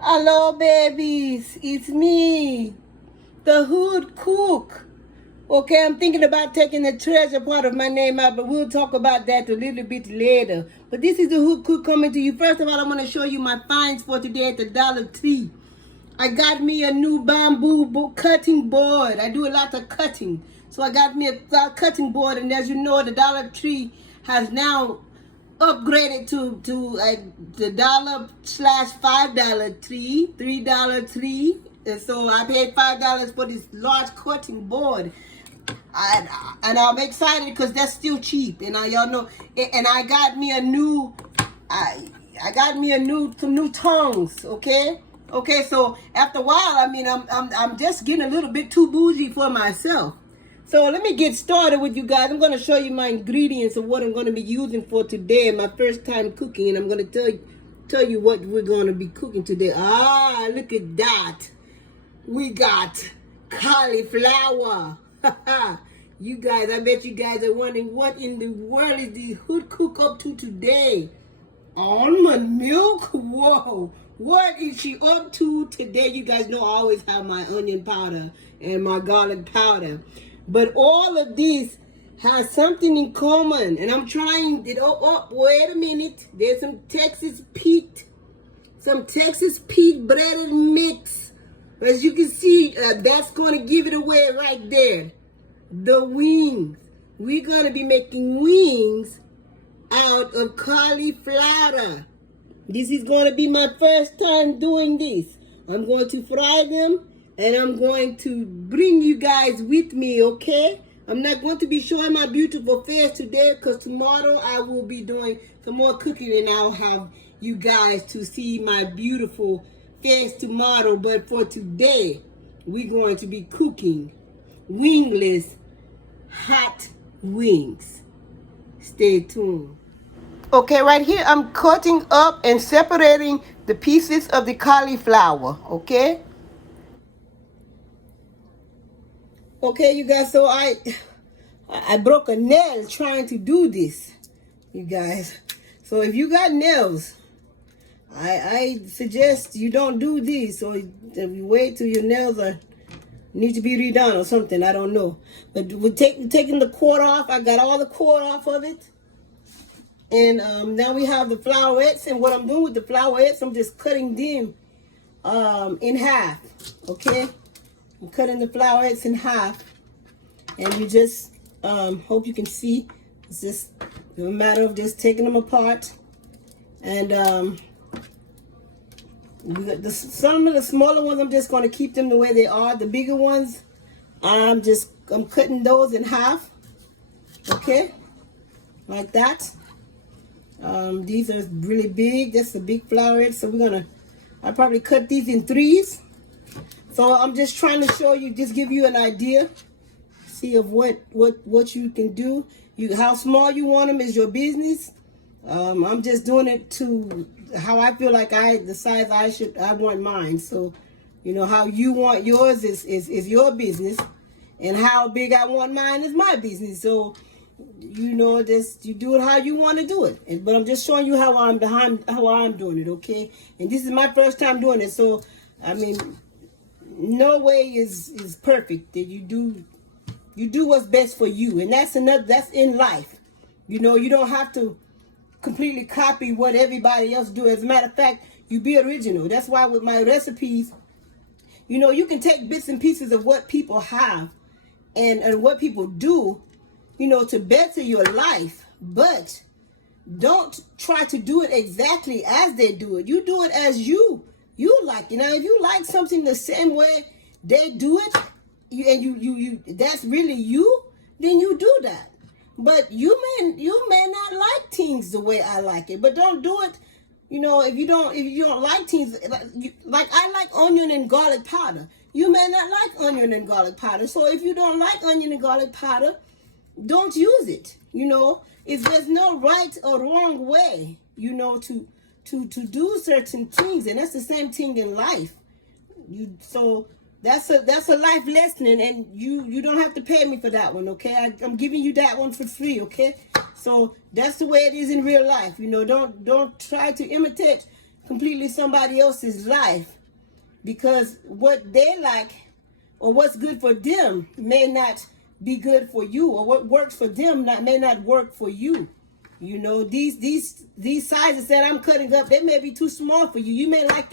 Hello, babies. It's me, the Hood Cook. Okay, I'm thinking about taking the treasure part of my name out, but we'll talk about that a little bit later. But this is the Hood Cook coming to you. First of all, I want to show you my finds for today at the Dollar Tree. I got me a new bamboo cutting board. I do a lot of cutting. So I got me a cutting board, and as you know, the Dollar Tree has now upgraded to the $1/$5 tree, $3 tree. And so I paid $5 for this large cutting board. And I'm excited because that's still cheap. And y'all know, and I got me a new, I got me some new tongs. Okay. Okay. So after a while, I mean, I'm just getting a little bit too bougie for myself. So let me get started with you guys. I'm going to show you my ingredients of what I'm going to be using for today, my first time cooking, and I'm going to tell you what we're going to be cooking today. Ah, look at that. We got cauliflower. You guys, I bet you guys are wondering what in the world is the Hood Cook up to today? Almond milk? Whoa. What is she up to today? You guys know I always have my onion powder and my garlic powder. But all of this has something in common. And I'm trying it. Oh, wait a minute. There's some Texas Pete breaded mix. As you can see, that's going to give it away right there. The wings. We're going to be making wings out of cauliflower. This is going to be my first time doing this. I'm going to fry them. And I'm going to bring you guys with me, okay? I'm not going to be showing my beautiful face today because tomorrow I will be doing some more cooking and I'll have you guys to see my beautiful face tomorrow. But for today, we're going to be cooking wingless hot wings. Stay tuned. Okay, right here I'm cutting up and separating the pieces of the cauliflower, okay? Okay, you guys, so I broke a nail trying to do this, you guys. So if you got nails, I suggest you don't do this. So you wait till your nails need to be redone or something. I don't know. But we're taking the cord off. I got all the cord off of it. And now we have the flowerets. And what I'm doing with the flowerets, I'm just cutting them in half, okay? I'm cutting the flowerets in half, and you just hope you can see. It's just a matter of just taking them apart, and some of the smaller ones I'm just going to keep them the way they are. The bigger ones, I'm cutting those in half, okay, like that. These are really big. That's a big floweret, so I'll probably cut these in threes. So I'm just trying to show you, just give you an idea, see of what you can do. How small you want them is your business. I'm just doing it to how I feel like the size I want mine. So, you know, how you want yours is your business, and how big I want mine is my business. So, you know, you do it how you want to do it. But I'm just showing you how I'm doing it, okay? And this is my first time doing it, so I mean, no way is perfect. That you do what's best for you, and that's in life. You know, you don't have to completely copy what everybody else do. As a matter of fact, you be original. That's why with my recipes, you know, you can take bits and pieces of what people have and what people do, you know, to better your life, but don't try to do it exactly as they do it. You do it as you like. You know, if you like something the same way they do it, you that's really you, then you do that. But you may not like things the way I like it, but don't do it. You know, if you don't like things like I like onion and garlic powder, you may not like onion and garlic powder. So if you don't like onion and garlic powder, don't use it. You know, there's no right or wrong way, you know, to do certain things, and that's the same thing in life. So that's a life lesson, and you don't have to pay me for that one, okay? I'm giving you that one for free, okay? So that's the way it is in real life. You know, don't try to imitate completely somebody else's life, because what they like or what's good for them may not be good for you, or what works for them may not work for you. You know, these sizes that I'm cutting up, they may be too small for you. You may like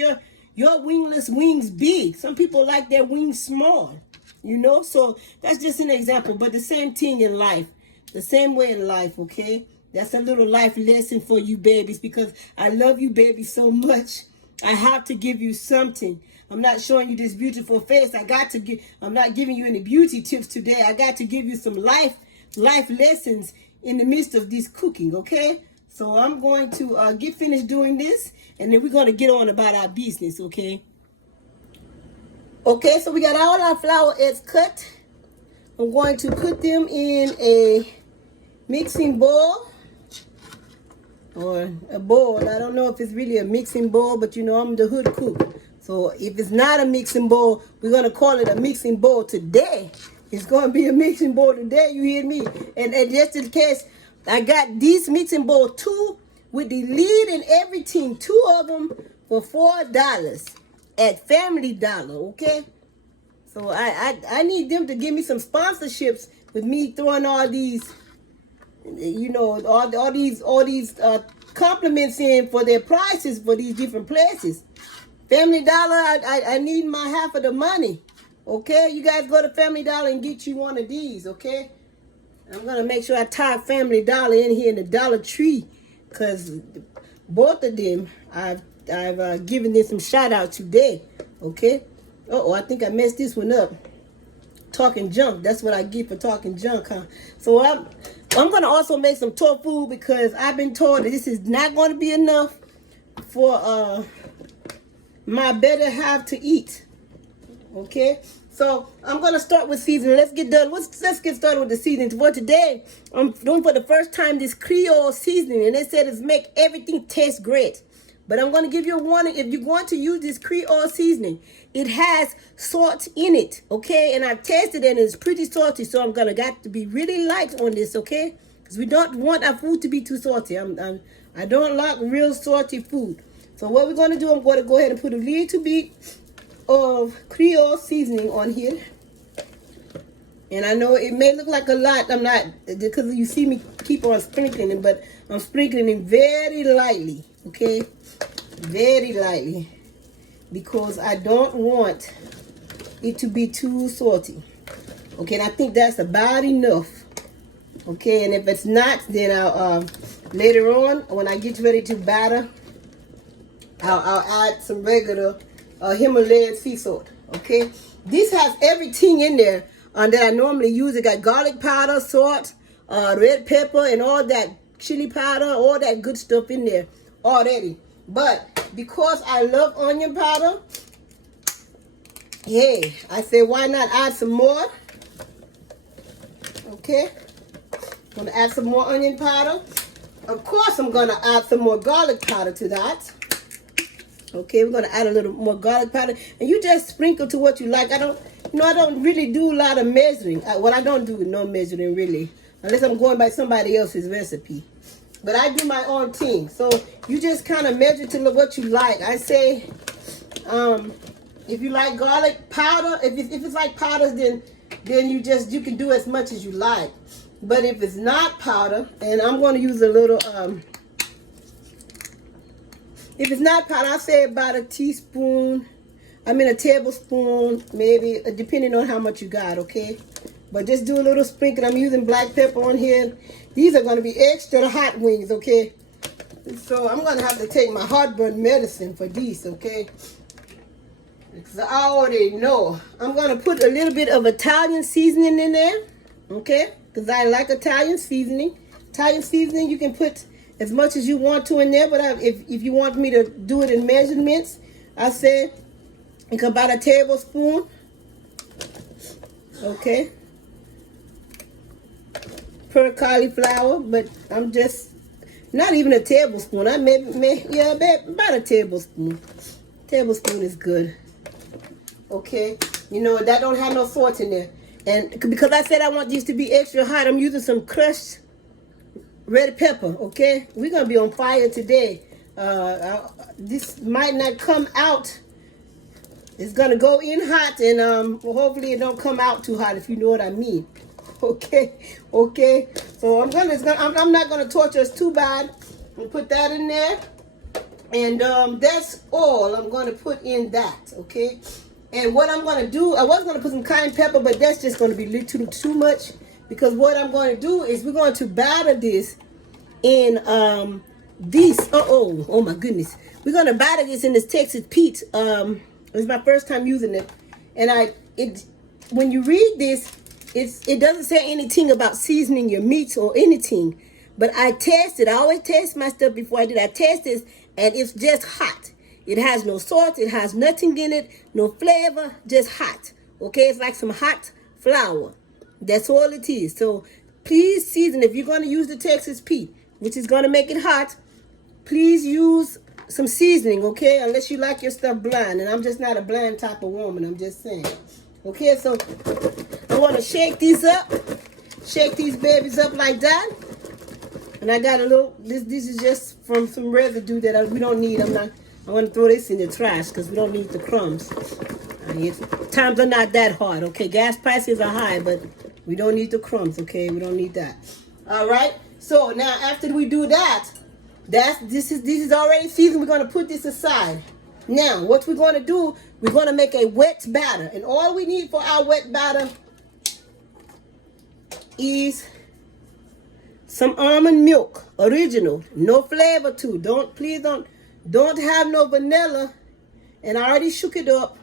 your wingless wings big. Some people like their wings small. You know, so that's just an example. But the same thing in life, the same way in life. Okay, that's a little life lesson for you babies, because I love you babies so much. I have to give you something. I'm not showing you this beautiful face. I'm not giving you any beauty tips today. I got to give you some life lessons in the midst of this cooking, okay? So I'm going to get finished doing this, and then we're going to get on about our business, okay? Okay, so we got all our flour eggs cut. I'm going to put them in a mixing bowl, or a bowl. I don't know if it's really a mixing bowl, but you know I'm the hood cook. So if it's not a mixing bowl, we're going to call it a mixing bowl today. It's going to be a mixing bowl today, you hear me? And just in case, I got these mixing bowl, 2 with the lid and everything, 2 of them for $4 at Family Dollar, okay? So I need them to give me some sponsorships with me throwing all these, you know, all these compliments in for their prices for these different places. Family Dollar, I need my half of the money. Okay, you guys go to Family Dollar and get you one of these, okay? I'm going to make sure I tie Family Dollar in here in the Dollar Tree, because both of them, I've given them some shout out today, okay? Uh-oh, I think I messed this one up. Talking junk, that's what I get for talking junk, huh? So I'm going to also make some tofu, because I've been told that this is not going to be enough for my better half to eat. Okay, so I'm gonna start with seasoning. Let's get started with the seasoning. For today, I'm doing for the first time this Creole seasoning, and they said it's make everything taste great. But I'm gonna give you a warning: if you're going to use this Creole seasoning, it has salt in it. Okay, and I've tasted it and it's pretty salty, so I'm got to be really light on this. Okay, because we don't want our food to be too salty. I don't like real salty food. So what we're gonna do, I'm gonna go ahead and put a little bit of Creole seasoning on here. And I know it may look like a lot. I'm not, because you see me keep on sprinkling it, but I'm sprinkling it very lightly, okay? Very lightly, because I don't want it to be too salty. Okay, and I think that's about enough. Okay, and if it's not, then I'll later on, when I get ready to batter, I'll add some regular Himalayan sea salt. Okay, this has everything in there that I normally use. It got garlic powder, salt, red pepper, and all that chili powder, all that good stuff in there already. But because I love onion powder, hey, I say why not add some more? Okay, I'm gonna add some more onion powder. Of course, I'm gonna add some more garlic powder to that. Okay, we're gonna add a little more garlic powder, and you just sprinkle to what you like. I don't really do a lot of measuring. I don't do no measuring really, unless I'm going by somebody else's recipe. But I do my own thing. So you just kind of measure to what you like. I say, if you like garlic powder, if it's like powders, then you can do as much as you like. But if it's not powder, and I'm going to use a little if it's not powder, I'll say about a tablespoon, maybe, depending on how much you got, okay? But just do a little sprinkle. I'm using black pepper on here. These are going to be extra hot wings, okay? So I'm going to have to take my heartburn medicine for these, okay? Because I already know. I'm going to put a little bit of Italian seasoning in there, okay? Because I like Italian seasoning. Italian seasoning, you can put as much as you want to in there, but if you want me to do it in measurements, I say about a tablespoon, okay, per cauliflower. But I'm just not even a tablespoon. I about a tablespoon. Tablespoon is good, okay. You know that don't have no salt in there, and because I said I want these to be extra hot, I'm using some crushed red pepper, okay? We're going to be on fire today. This might not come out. It's gonna go in hot, and hopefully it don't come out too hot, if you know what I mean. Okay, okay. So I'm not gonna torture us too bad. I'll put that in there, and that's all I'm gonna put in that. Okay. And what I'm gonna do, I was gonna put some cayenne pepper, but that's just gonna be a little too much, because what I'm gonna do is we're going to batter this in oh my goodness, we're gonna batter this in this Texas Pete. It's my first time using it, and when you read this, it doesn't say anything about seasoning your meats or anything. But I tested. I always test my stuff before I do that. I test this, and it's just hot. It has no salt. It has nothing in it. No flavor. Just hot. Okay, it's like some hot flour. That's all it is. So please season. If you're going to use the Texas Pete, which is going to make it hot, please use some seasoning, okay? Unless you like your stuff bland. And I'm just not a bland type of woman. I'm just saying. Okay, so I want to shake these up. Shake these babies up like that. And I got a little, this is just from some residue that we don't need. I want to throw this in the trash because we don't need the crumbs. Times are not that hard, okay? Gas prices are high, but we don't need the crumbs, okay? We don't need that. All right? So now after we do that, this is already seasoned. We're going to put this aside. Now, what we're going to do, we're going to make a wet batter. And all we need for our wet batter is some almond milk, original, no flavor to. Please don't have no vanilla. And I already shook it up.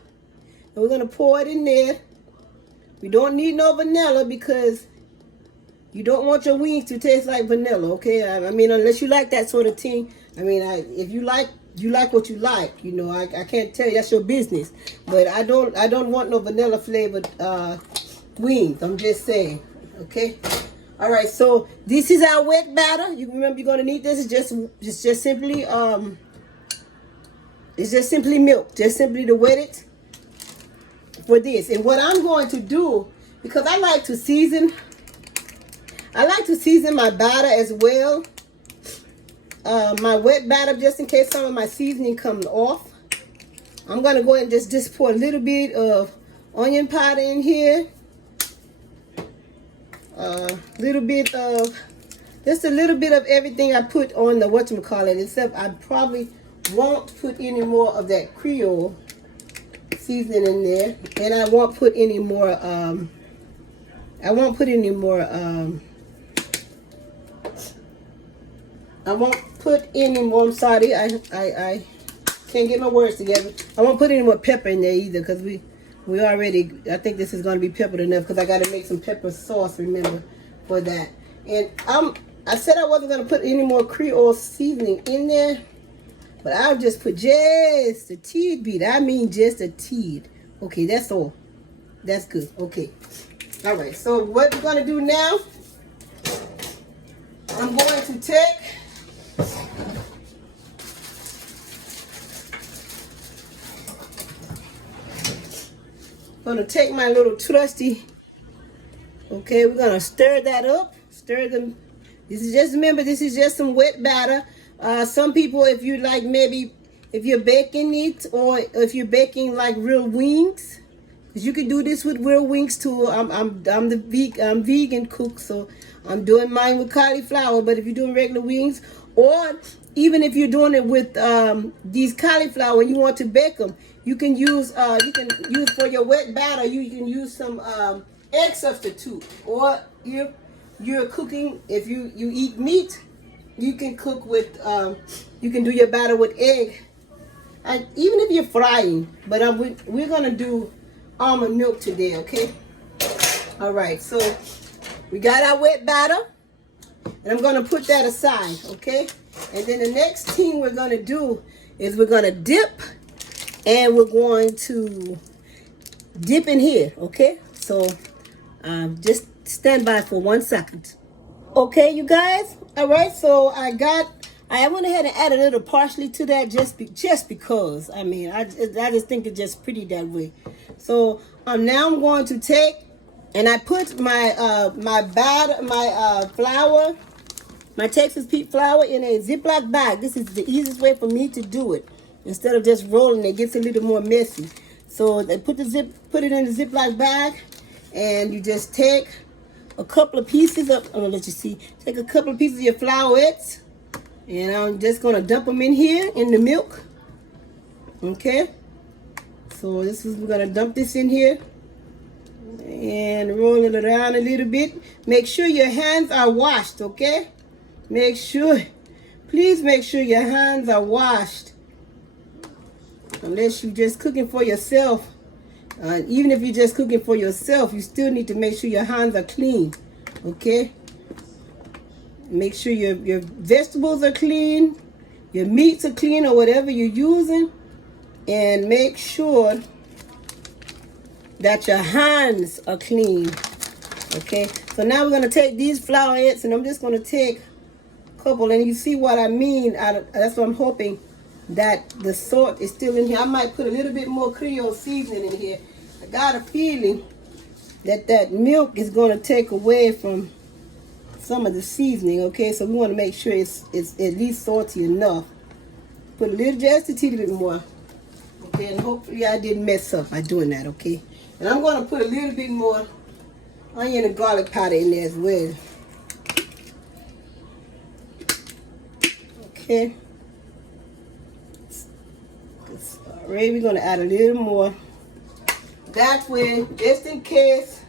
And we're going to pour it in there. We don't need no vanilla because you don't want your wings to taste like vanilla, okay? I mean, unless you like that sort of thing. I mean, if you like what you like, you know. I can't tell you, that's your business. But I don't want no vanilla flavored wings. I'm just saying, okay? All right, so this is our wet batter. You remember you're gonna need this. It's just simply milk. Just simply to wet it for this. And what I'm going to do, because I like to season my batter as well. My wet batter, just in case some of my seasoning comes off. I'm gonna go ahead and just pour a little bit of onion powder in here. Just a little bit of everything I put on the whatchamacallit, except I probably won't put any more of that Creole seasoning in there, and I won't put any more I'm sorry, I can't get my words together. I won't put any more pepper in there either, because we already, I think this is going to be peppered enough, because I got to make some pepper sauce, remember, for that. And I said I wasn't going to put any more Creole seasoning in there, but I'll just put just a teed bit. I mean just a teed. Okay, that's all. That's good. Okay. All right, so what we're going to do now, I'm going to take my little trusty. Okay, we're gonna stir that up. Stir them. This is just, remember, this is just some wet batter. Some people, if you like, maybe if you're baking it, or if you're baking like real wings, because you can do this with real wings too. I'm vegan cook, so I'm doing mine with cauliflower. But if you're doing regular wings, or even if you're doing it with these cauliflower and you want to bake them, you can use for your wet batter, you can use some egg substitute. Or if you're cooking, if you eat meat, you can cook with you can do your batter with egg. And even if you're frying, but we're gonna do almond milk today, okay? All right, so we got our wet batter, and I'm gonna put that aside, okay? And then the next thing we're gonna do is we're gonna dip, and we're going to dip in here, okay? So just stand by for 1 second. Okay, you guys. All right, so I went ahead and added a little parsley to that just because. I mean, I just think it's just pretty that way. So now I'm going to take, and I put my flour my Texas peat flour in a Ziploc bag. This is the easiest way for me to do it. Instead of just rolling, it gets a little more messy. So they put it in the Ziploc bag, and you just take a couple of pieces of, I'm gonna let you see, take a couple of pieces of your flowerettes, and I'm just gonna dump them in here in the milk. Okay, so we're gonna dump this in here and roll it around a little bit. Make sure your hands are washed, okay? Please make sure your hands are washed. Unless you're just cooking for yourself. Even if you're just cooking for yourself, you still need to make sure your hands are clean, okay? Make sure your vegetables are clean, your meats are clean, or whatever you're using. And make sure that your hands are clean. Okay, so now we're going to take these flowerettes, and I'm just going to take a couple, and you see what I mean. That's what I'm hoping, that the salt is still in here. I might put a little bit more Creole seasoning in here. I got a feeling that milk is going to take away from some of the seasoning. Okay, so we want to make sure it's at least salty enough. Put a little, just a teeny bit more. Okay, and hopefully I didn't mess up by doing that, okay? And I'm going to put a little bit more onion and garlic powder in there as well. Okay. Alright, we're going to add a little more. That way, just in case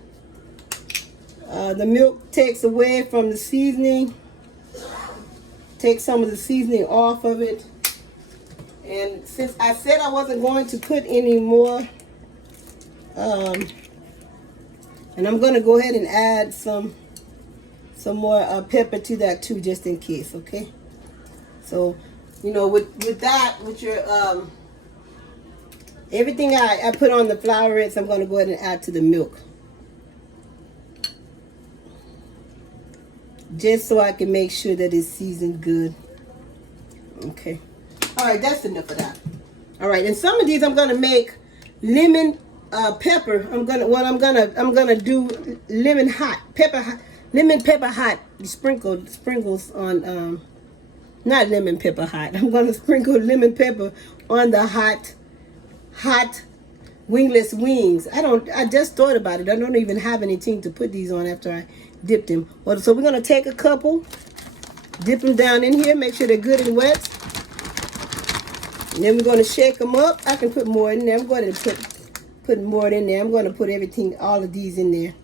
the milk takes away from the seasoning, take some of the seasoning off of it. And since I said I wasn't going to put any more, and I'm going to go ahead and add some more pepper to that too, just in case, okay? So, you know, with that, with your, everything I put on the flowerettes, I'm going to go ahead and add to the milk. Just so I can make sure that it's seasoned good. Okay. All right, that's enough of that. All right, and some of these I'm gonna make lemon pepper. I'm gonna do lemon pepper hot sprinkles on not lemon pepper hot. I'm gonna sprinkle lemon pepper on the hot wingless wings. I just thought about it. I don't even have anything to put these on after I dipped them. So we're gonna take a couple, dip them down in here, make sure they're good and wet. And then we're going to shake them up. I can put more in there. I'm going to put more in there. I'm going to put everything, all of these in there.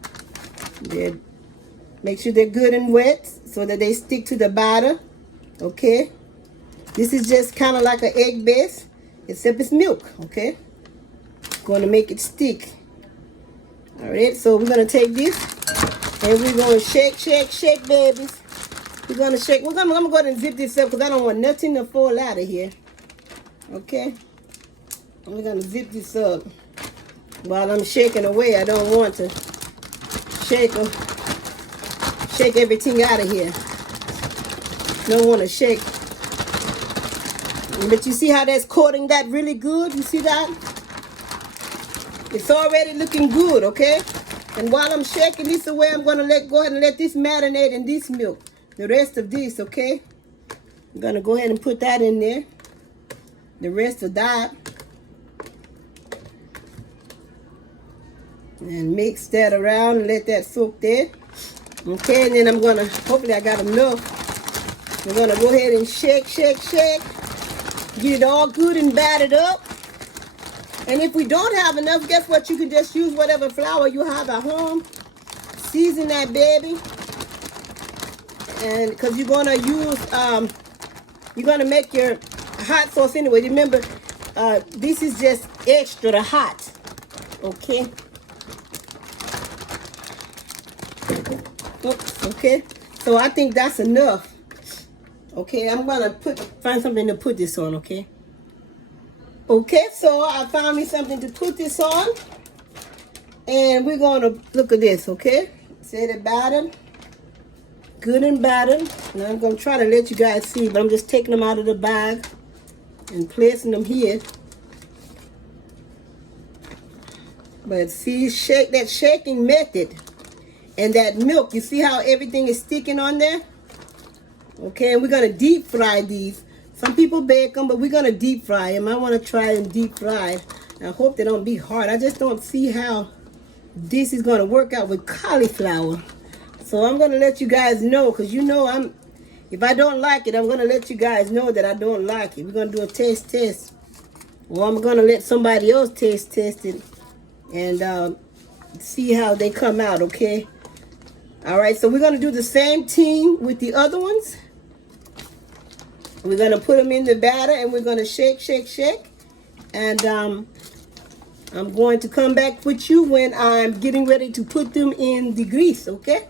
Make sure they're good and wet so that they stick to the batter. Okay. This is just kind of like an egg base, except it's milk. Okay. Going to make it stick. All right. So we're going to take this and we're going to shake, babies. We're going to shake. I'm going to go ahead and zip this up because I don't want nothing to fall out of here. Okay, and we're gonna zip this up while I'm shaking away. I don't want to shake everything out of here. Don't want to shake. But you see how that's coating that really good? You see that? It's already looking good, okay? And while I'm shaking this away, I'm gonna go ahead and let this marinate in this milk. The rest of this, okay? I'm gonna go ahead and put that in there. The rest of that, and mix that around and let that soak there. Okay, and then I'm gonna, hopefully I got enough. We're gonna go ahead and shake, get it all good and battered up. And if we don't have enough, guess what? You can just use whatever flour you have at home. Season that baby, and because you're gonna use, you're gonna make your hot sauce anyway. Remember, this is just extra hot. Okay. Oops, okay. So I think that's enough. Okay, I'm gonna find something to put this on. Okay. Okay, so I found me something to put this on, and we're gonna look at this. Okay, set it battered, good and battered. And I'm gonna try to let you guys see, but I'm just taking them out of the bag and placing them here. But see, that shaking method and that milk, you see how everything is sticking on there? Okay, and we're gonna deep fry these. Some people bake them, but we're gonna deep fry them. I want to try them deep fried. I hope they don't be hard. I just don't see how this is gonna work out with cauliflower. So I'm gonna let you guys know, because you know if I don't like it, I'm gonna let you guys know that I don't like it. We're gonna do a taste test. Or I'm gonna let somebody else taste test it and see how they come out, okay? All right, so we're gonna do the same thing with the other ones. We're gonna put them in the batter and we're gonna shake, shake, shake. And I'm going to come back with you when I'm getting ready to put them in the grease, okay?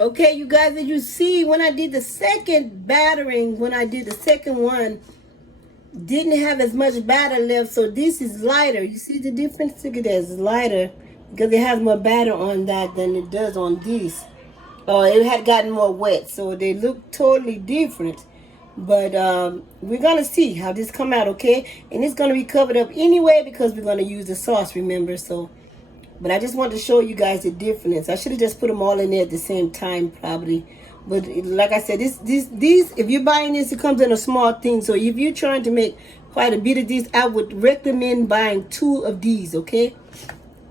Okay, you guys, as you see, when I did the second battering, when I did the second one, didn't have as much batter left, so this is lighter. You see the difference? Look at that, it's lighter because it has more batter on that than it does on these. Oh, it had gotten more wet, so they look totally different. But we're gonna see how this come out, okay? And it's gonna be covered up anyway because we're gonna use the sauce, remember? So, but I just wanted to show you guys the difference. I should have just put them all in there at the same time, probably. But like I said, these, if you're buying this, it comes in a small thing. So if you're trying to make quite a bit of these, I would recommend buying 2 of these, okay?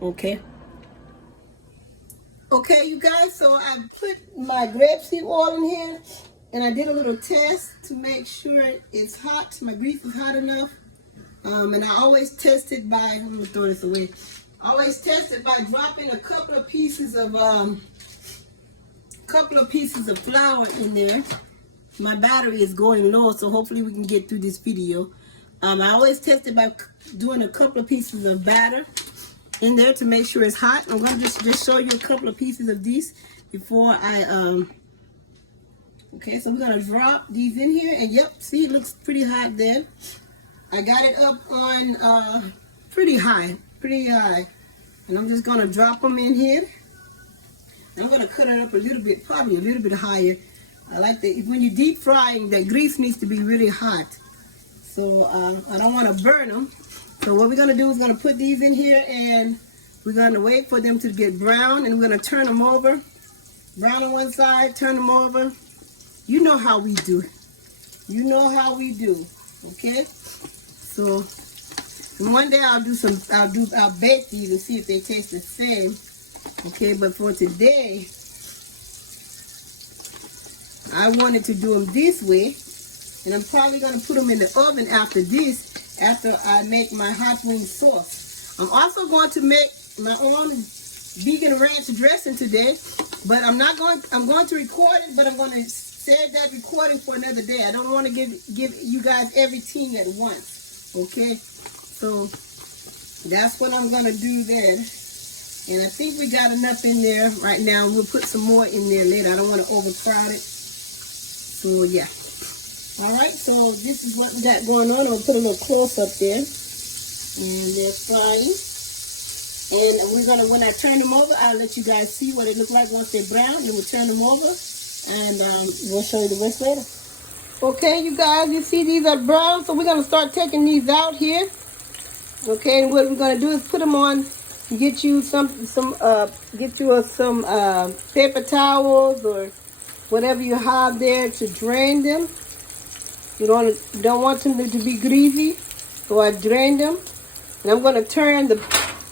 Okay. Okay, you guys, so I put my grapeseed oil in here, and I did a little test to make sure it's hot. My grease is hot enough. And I always test it by, I'm gonna throw this away. I always test it by dropping a couple of pieces of flour in there. My battery is going low, so hopefully we can get through this video. I always test it by doing a couple of pieces of batter in there to make sure it's hot. I'm going to just show you a couple of pieces of these before I okay, so we're going to drop these in here, and yep, see, it looks pretty hot there. I got it up on pretty high, and I'm just going to drop them in here. I'm going to cut it up a little bit, probably a little bit higher. I like that when you're deep frying, that grease needs to be really hot. So I don't want to burn them. So what we're going to do is going to put these in here, and we're going to wait for them to get brown, and we're going to turn them over. Brown on one side, turn them over. You know how we do it. You know how we do. Okay? So and one day I'll bake these and see if they taste the same. Okay, but for today, I wanted to do them this way, and I'm probably going to put them in the oven after this, after I make my hot wing sauce. I'm also going to make my own vegan ranch dressing today, but I'm going to record it, but I'm going to save that recording for another day. I don't want to give you guys everything at once, okay? So that's what I'm going to do then. And I think we got enough in there right now. We'll put some more in there later. I don't want to overcrowd it. So, yeah. All right, so this is what we got going on. I'll put a little close up there. And they're frying. And we're going to, when I turn them over, I'll let you guys see what it looks like once they're brown. Then we'll turn them over. And we'll show you the rest later. Okay, you guys, you see these are brown. So we're going to start taking these out here. Okay, and what we're going to do is put them on. Get you some paper towels or whatever you have there to drain them. You don't want them to be greasy, so I drained them. And I'm going to turn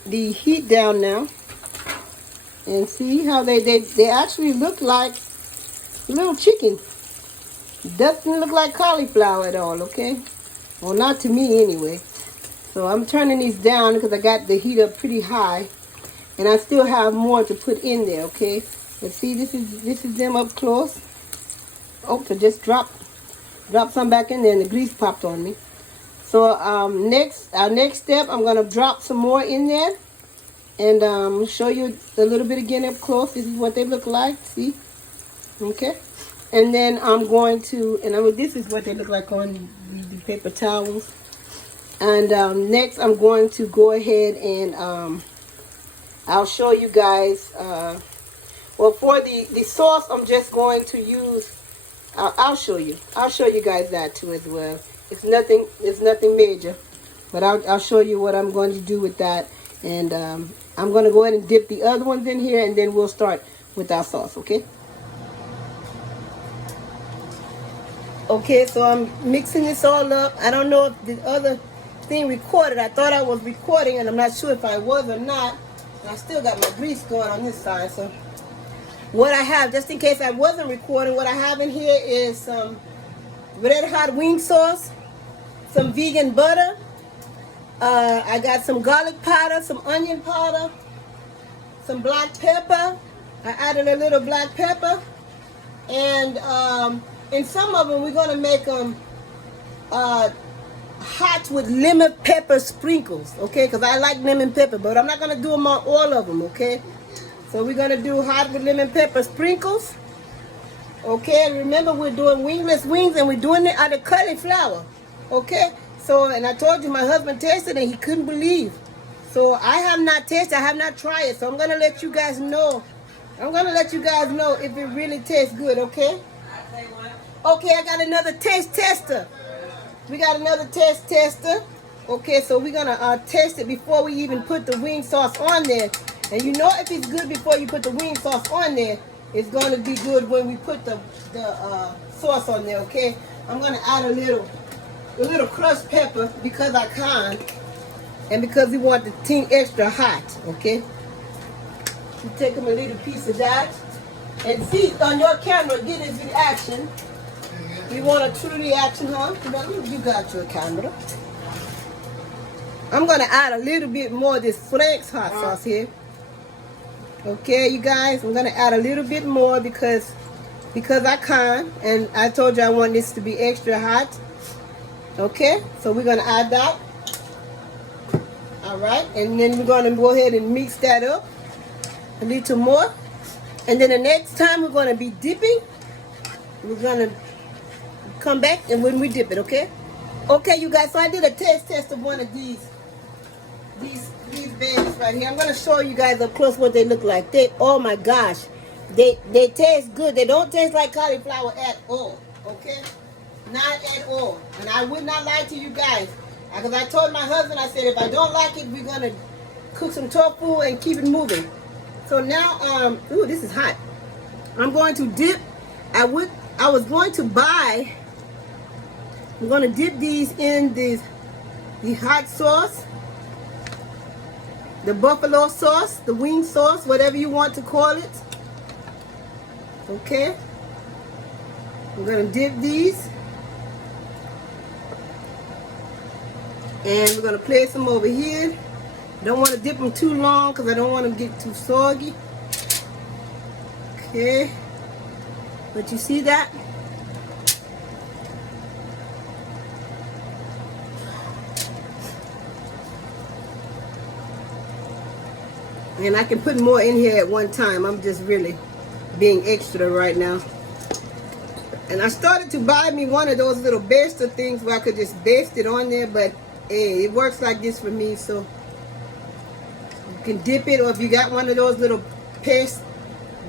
the heat down now and see how they actually look like little chicken. Doesn't look like cauliflower at all, okay? Well, not to me anyway. So I'm turning these down because I got the heat up pretty high, and I still have more to put in there. Okay, let's see. This is them up close. Oh, so just drop some back in there, and the grease popped on me. So our next step, I'm gonna drop some more in there, and show you a little bit again up close. This is what they look like. See, okay, and then I'm going to, this is what they look like on the paper towels. And next, I'm going to go ahead and I'll show you guys. Well, for the sauce, I'm just going to use. I'll show you. I'll show you guys that too as well. It's nothing major, but I'll show you what I'm going to do with that. And I'm going to go ahead and dip the other ones in here, and then we'll start with our sauce. Okay. Okay, so I'm mixing this all up. I don't know if the other thing recorded. I thought I was recording, and I'm not sure if I was or not. And I still got my grease going on this side. So what I have, just in case I wasn't recording, what I have in here is some red hot wing sauce, some vegan butter. I got some garlic powder, some onion powder, some black pepper. I added a little black pepper. And in some of them, we're going to make them hot with lemon pepper sprinkles, okay? Because I like lemon pepper, but I'm not going to do them on all of them, okay? So we're going to do hot with lemon pepper sprinkles, okay? And remember, we're doing wingless wings, and we're doing it out of cauliflower, okay? So, and I told you, my husband tasted it, and he couldn't believe. So I have not tasted, I have not tried it, so I'm going to let you guys know. I'm going to let you guys know if it really tastes good, okay? Okay, I got another taste tester. We got another taste tester. Okay, so we're going to test it before we even put the wing sauce on there. And you know if it's good before you put the wing sauce on there, it's going to be good when we put the sauce on there, okay? I'm going to add a little crushed pepper because I can. And because we want the thing extra hot, okay? You take them a little piece of that. And see on your camera, get his reaction. You want a true reaction, huh? You got your camera. I'm going to add a little bit more of this Frank's hot sauce here. Okay, you guys, I'm going to add a little bit more because I can. And I told you I want this to be extra hot. Okay, so we're going to add that. All right, and then we're going to go ahead and mix that up a little more. And then the next time we're going to be dipping, we're going to come back and when we dip it, okay? Okay, you guys, so I did a taste test of one of these babies right here. I'm going to show you guys up close what they look like. Oh my gosh, they taste good. They don't taste like cauliflower at all, okay? Not at all. And I would not lie to you guys. Because I told my husband, I said, if I don't like it, we're going to cook some tofu and keep it moving. So now, ooh, this is hot. I'm going to dip. I was going to buy, I'm going to dip these in the hot sauce, the buffalo sauce, the wing sauce, whatever you want to call it. Okay. I'm going to dip these. And we're going to place them over here. Don't want to dip them too long because I don't want them to get too soggy. Okay. But you see that? And I can put more in here at one time. I'm just really being extra right now. And I started to buy me one of those little baster things where I could just baste it on there, but hey, it works like this for me, so you can dip it, or if you got one of those little paste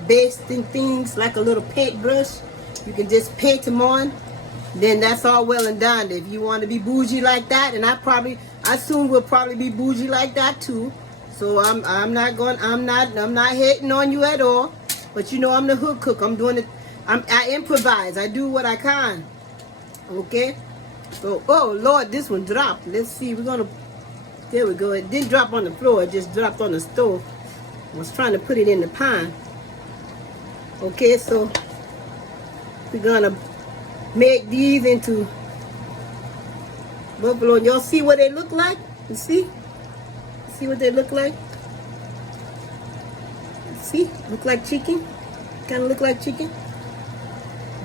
basting things like a little paint brush, you can just paint them on. Then that's all well and done. If you want to be bougie like that, and I soon will probably be bougie like that too. So I'm not hating on you at all. But you know I'm the hood cook. I'm doing it. I improvise. I do what I can. Okay. So, oh Lord, this one dropped. Let's see. There we go. It didn't drop on the floor. It just dropped on the stove. I was trying to put it in the pan. Okay, so we're gonna make these into buffalo. Y'all see what they look like? You see? See what they look like? See? Look like chicken? Kind of look like chicken?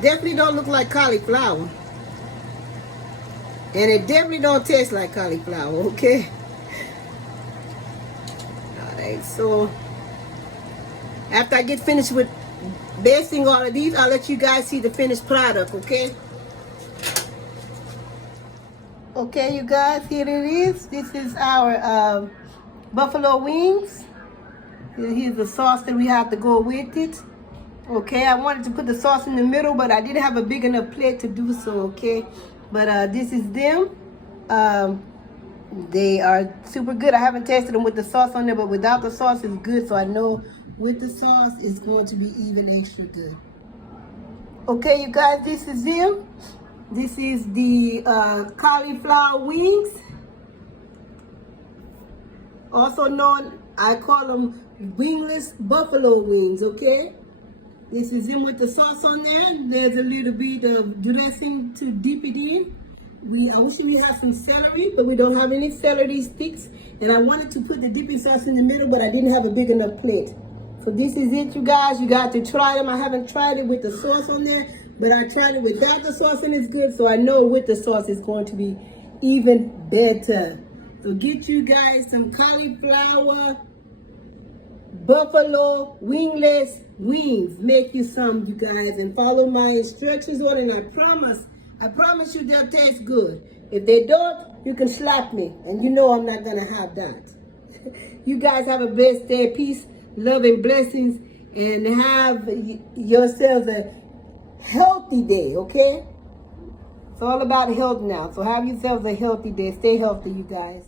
Definitely don't look like cauliflower. And it definitely don't taste like cauliflower, okay? Alright, so after I get finished with basting all of these, I'll let you guys see the finished product, okay? Okay, you guys, here it is. This is our buffalo wings. Here's the sauce that we have to go with it. Okay, I wanted to put the sauce in the middle, but I didn't have a big enough plate to do so, okay? But this is them. They are super good. I haven't tasted them with the sauce on there, but without the sauce it's good, so I know with the sauce it's going to be even extra good. Okay, you guys, this is them. This is the cauliflower wings, also known, I call them wingless buffalo wings, okay? This is them with the sauce on there. There's a little bit of dressing to dip it in. I wish we had some celery, but we don't have any celery sticks. And I wanted to put the dipping sauce in the middle, but I didn't have a big enough plate. So this is it, you guys. You got to try them. I haven't tried it with the sauce on there, but I tried it without the sauce and it's good. So I know with the sauce it's going to be even better. So get you guys some cauliflower buffalo wingless wings. Make you some, you guys, and follow my instructions on it. And I promise you they'll taste good. If they don't, you can slap me, and you know I'm not gonna have that. You guys have a blessed day. Peace, love, and blessings, and have yourselves a healthy day, okay? It's all about health now. So have yourselves a healthy day. Stay healthy, you guys.